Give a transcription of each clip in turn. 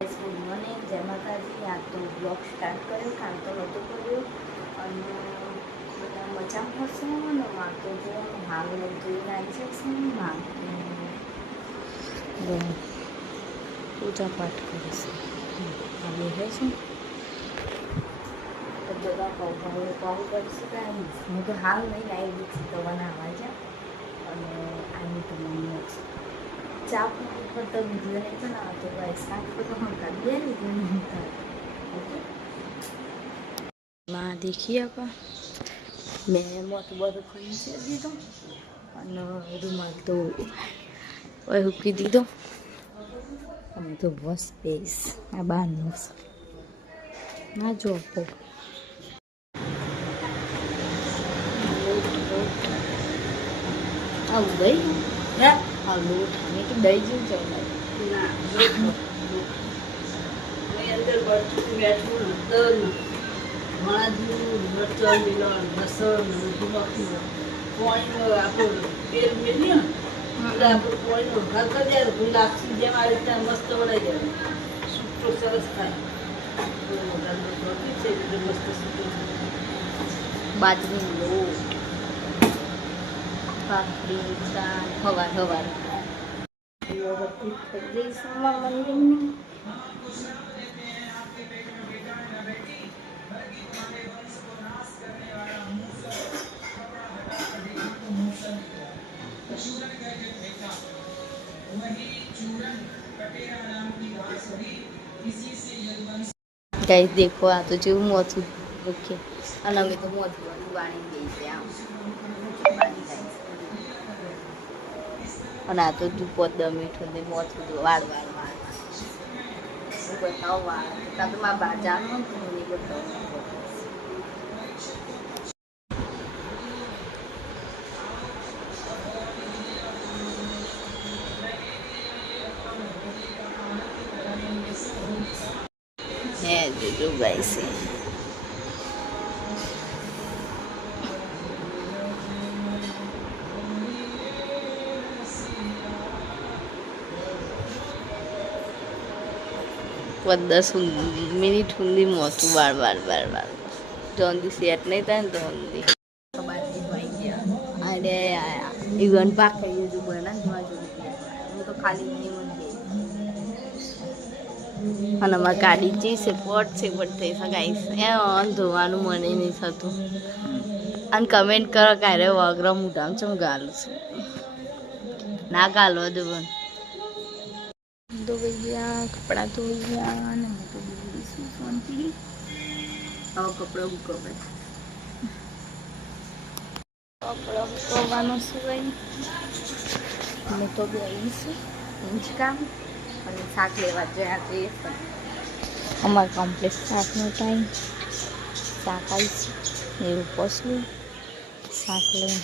Good morning, જય માતાજી. આ તો બ્લોગ સ્ટાર્ટ કર્યો, કામ તો નહોતો કર્યો અને બધા મજામાં હશે ને. માં તો જો હાલ ધોઈને આવી જશે. માં પૂજા પાઠ કરે છે. આ બેસે છે તો બધા કોલ કરશે કાંઈ. હું તો હાલ નહીં આવી છું તો બનાવવા જા અને આની તો મમ્મી છે ચા પર તો વિડીયો નહીં બનાવતો ભાઈ. શાક તો हम कर दिया नहीं था. ओके માં देखिए आपा મેં મોટું બધું ખરીદી દીધો અને રૂમાલ તો મૂકી દીધો. અમે તો બસ પેસ આ બહારનું ના જો આવું દઈ હા લોટ અમે તો દઈ જેવું ચલાય અંદર બરછું બેઠું તલ માજું મરચાં મિલણ લસણ બધું નાખ્યું પાણીનો આપણું તેલ મેલ્યું એટલે આપણું પાણીનો ઘર કરી જાય તો લાપસી જેમ આ રીતે મસ્ત બનાવી જાય. સૂકો સરસ થાય છે એટલે મસ્ત સૂકો બાજરીનો લોટ ભાખરી શાક હવાર બધી થઈ ગઈ છે મંદિરની. गाइस देखो आ तो जो मोथू ओके અને અમે તો મોથું વાળી ગઈ છે આમ અને આ તો દૂધ મીઠું ને મોથું તો વાળ બતાવો વાળ ત્યાં તો મારા બાજારનું નહીં બતાવું. जो गाइस दस मिनिट हुंदी मोतू बार जोंदी सेट नहीं था तो हुंदी अरे आया इवन पाक है जो बना जो तो खाली नहीं मन અને અમારી ગાડી જે છે પટ થઈ છે ગાઈસ. એ ધોવાનું મને નહીં થતું. અને કમેન્ટ કરો ક્યારે વગર મોઢામાં ચમ ગાલું છું ના ગાલવા દો પણ ધોઈ ગયા કપડાં ધોઈ ગયા અને હું તો બીજું શાંતિ. હવે કપડાં ઉકળે કપડાં ઉકળવાનું શું ભાઈ. હું તો ગઈ છું હિંચકામ અને શાક લેવા ગયા તે અમારે કોમ્પ્લેક્સ શાકનો ટાઈમ. શાક આવી છે એવું પસલું શાક લઈને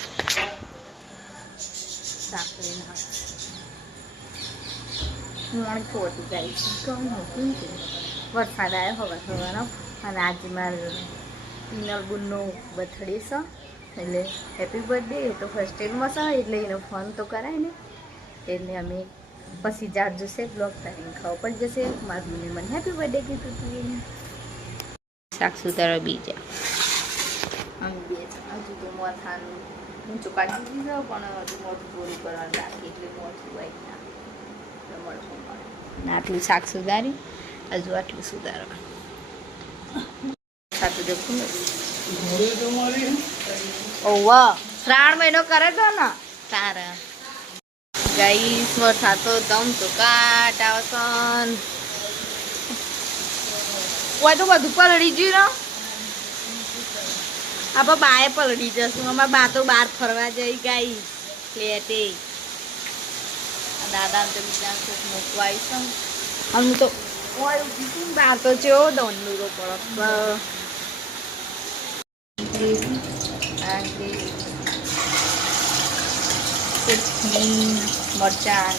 મણ થોડું જાય છે ઘઉં હતું વરસાદ આવ્યો હવાનો. અને આજે મારે પિનલ બુનનો બર્થડે છે એટલે હેપી બર્થડે. એ તો હોસ્ટેલમાં છે એટલે એનો ફોન તો કરાય ને એટલે અમે પછી જાટ જશે બ્લોગ તારીને ખાવા પડી જશે. મારું મને હેપી બર્થડે કીધું હતું એને. શાક સુધારો બીજા અમે બે હજુ તો મોથાનું ઊંચું કાઢી દીધું પણ હજુ મોટું પૂરું કરવાનું રાખી એટલે મોટું વાઈ ના આટલું શાક સુધારી હજુ આટલું સુધારવાનું સાચું દેખું ઓવા શ્રાવણ મહિનો કરે તો ને તારા ગાઈસ વરસાદ તો દમ તો કાટ આવસન ઓય તો બધું પલળી ગયું ને. આપણે બાએ પલળી જશું. અમારા બા તો બહાર ફરવા જઈ ગઈ ફ્લેટે. દાદા તો બીજા કોક મૂકવા આવીશું. અમે તો ઓય ઉઠીશું બહાર તો જેવો દંડુરો પડે મરચાં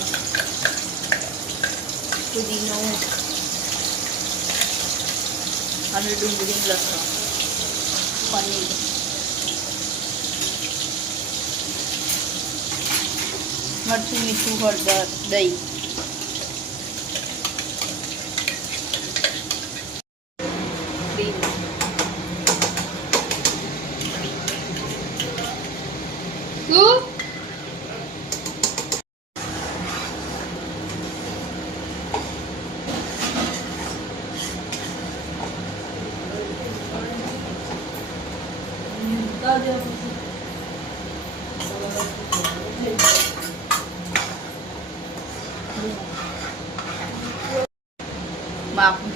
પુદીનો અને ડુંગળી લસણ પનીર મરચું મીઠું હળદર દહીં શું બાપુ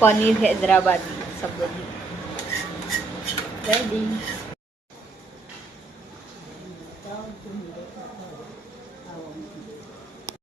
પનીર હૈદરાબાદી સબ્જી રેડી